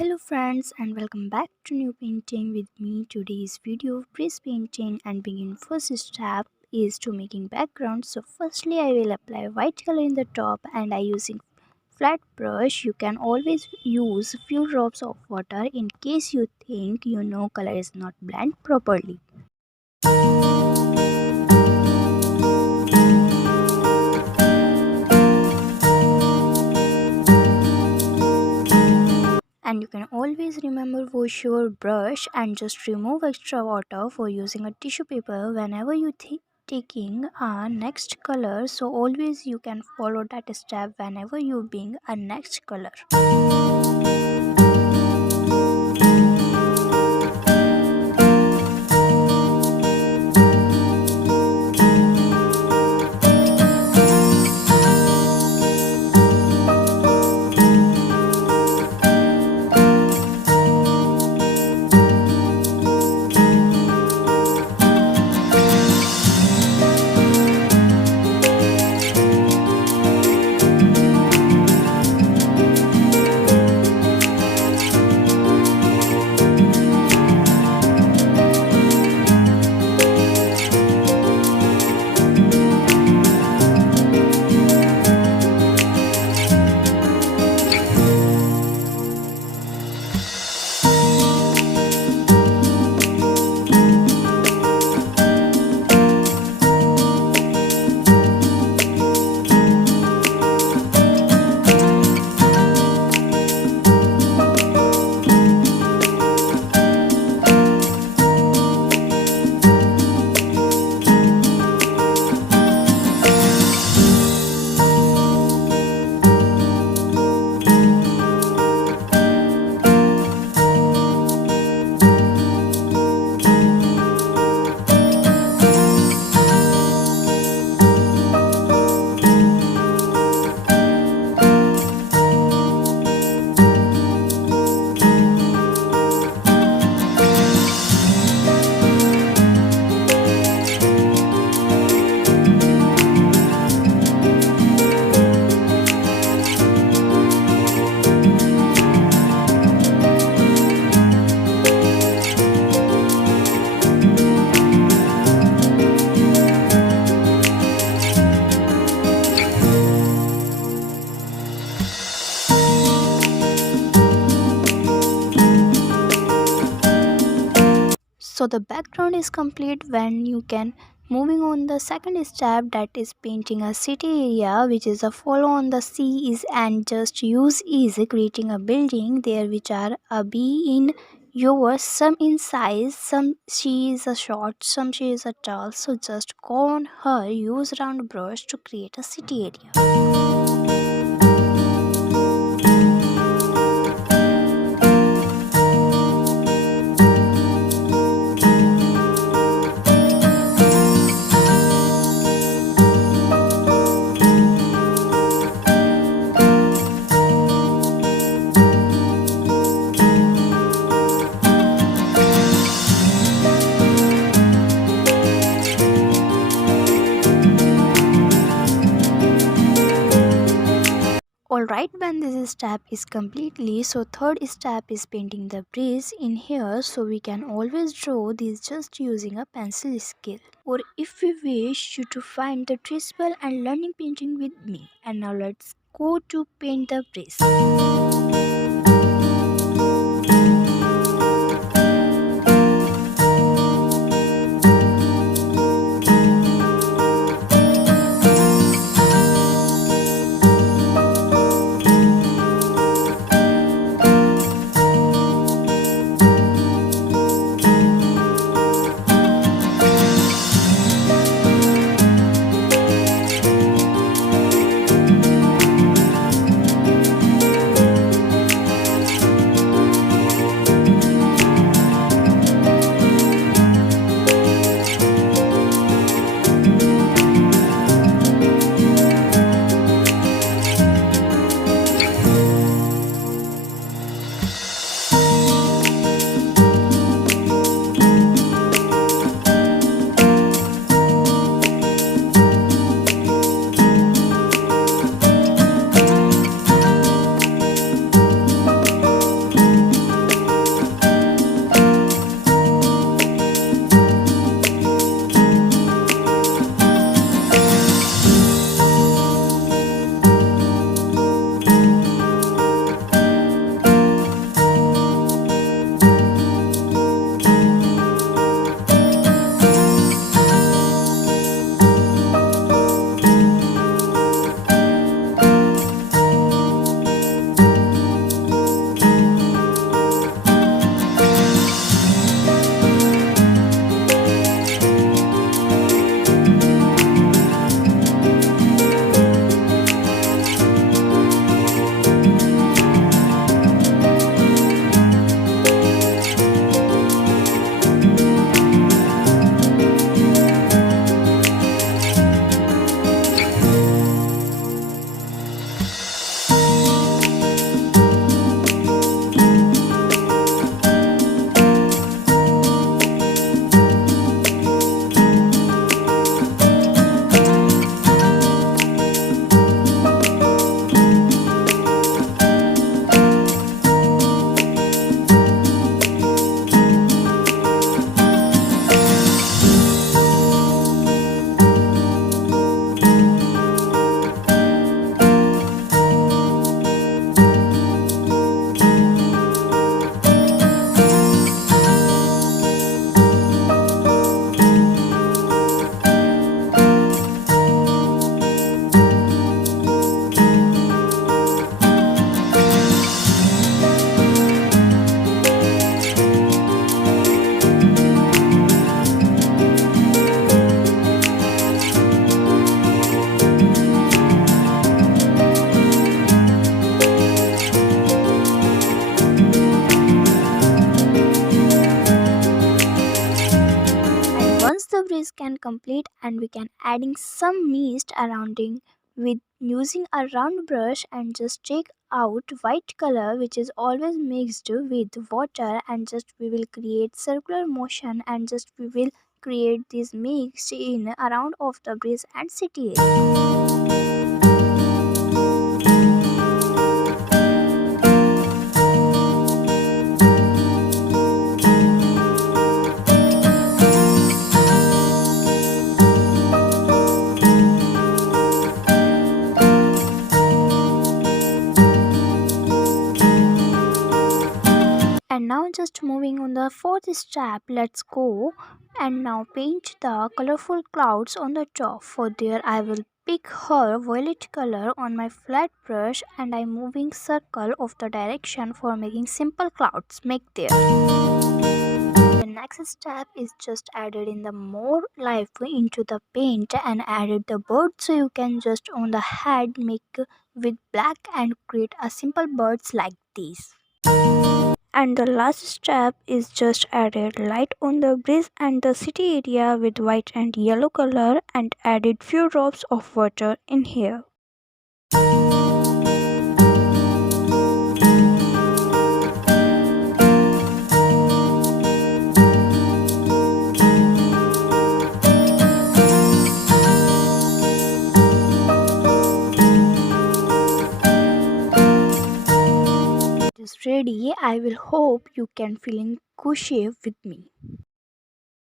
Hello friends and welcome back to new painting with me. Today's video of breeze painting and begin first step is to making background. So firstly I will apply white color in the top and I using flat brush. You can always use few drops of water in case you think color is not blend properly. And you can always remember wash your brush and just remove extra water for using a tissue paper whenever you taking a next color. So always you can follow that step whenever you being a next color. So the background is complete when you can moving on the second step, that is painting a city area, which is a follow on the sea is and just use is creating a building there which are a b in yours, some in size, some she is a short, some she is a tall. So just go on her use round brush to create a city area. Alright, when this step is completely, so third step is painting the breeze in here. So we can always draw this just using a pencil skill, or if we wish you to find the traceable and learning painting with me. And now let's go to paint the breeze. bridge can complete, and we can adding some mist surrounding with using a round brush and just take out white color which is always mixed with water, and just we will create circular motion, and just we will create this mix in around of the bridge and city area. And now just moving on the fourth step, let's go and now paint the colorful clouds on the top. For there I will pick her violet color on my flat brush, and I moving circle of the direction for making simple clouds make there. The next step is just added in the more life into the paint and added the bird, so you can just on the head make with black and create a simple birds like this. And the last step is just added light on the bridge and the city area with white and yellow color, and added few drops of water in here. It is ready. I will hope you can feeling cushy with me.